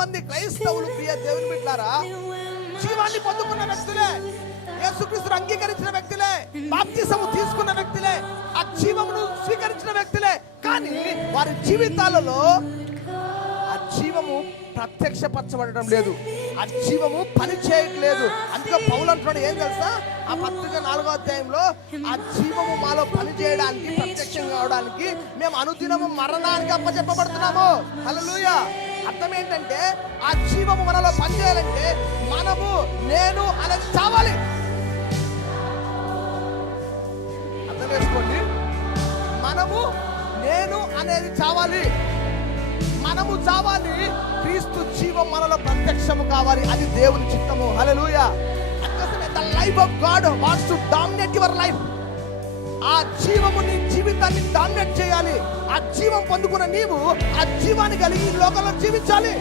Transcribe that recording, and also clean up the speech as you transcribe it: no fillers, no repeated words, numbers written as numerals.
మంది క్రైస్తవులు ప్రియ దేవుని బిడ్డలారా జీవాన్ని పొందుకున్న వ్యక్తులే, యేసుక్రీస్తును అంగీకరించిన వ్యక్తులే, బాప్తిసము తీసుకున్న వ్యక్తులే, ఆ జీవమును స్వీకరించిన వ్యక్తులే. కానీ వారి జీవితాలలో ఆ జీవము ప్రత్యక్షపరచబడడం లేదు, ఆ జీవము పని చేయట్లేదు. అందుకే పౌలు అంటున్నాడు, ఏం తెలుసా, ఆ పత్రిక 4వ అధ్యాయంలో ఆ జీవము మాలో పని చేయడానికి, ప్రత్యక్షం కావడానికి మేము అనుదినము మరణానికి అప్పచెప్పబడుతున్నాము. హల్లెలూయా. అర్థం ఏంటంటే ఆ జీవము మనలో పనిచేయాలంటే మనము నేను అనేది చావాలి. అర్థం చేసుకోండి, మనము నేను అనేది చావాలి, మనము చావాలి, క్రీస్తు జీవం మనలో ప్రత్యక్షము కావాలి. అది దేవుని చిత్తము. హల్లెలూయా. అందుకోసమే the life of God wants to dominate your life. ఆ జీవము నీ జీవితాన్ని డామినేట్ చేయాలి. ఆ జీవం పొందుకున్న నీవు ఆ జీవాన్ని కలిగి ఈ లోకంలో జీవించాలి.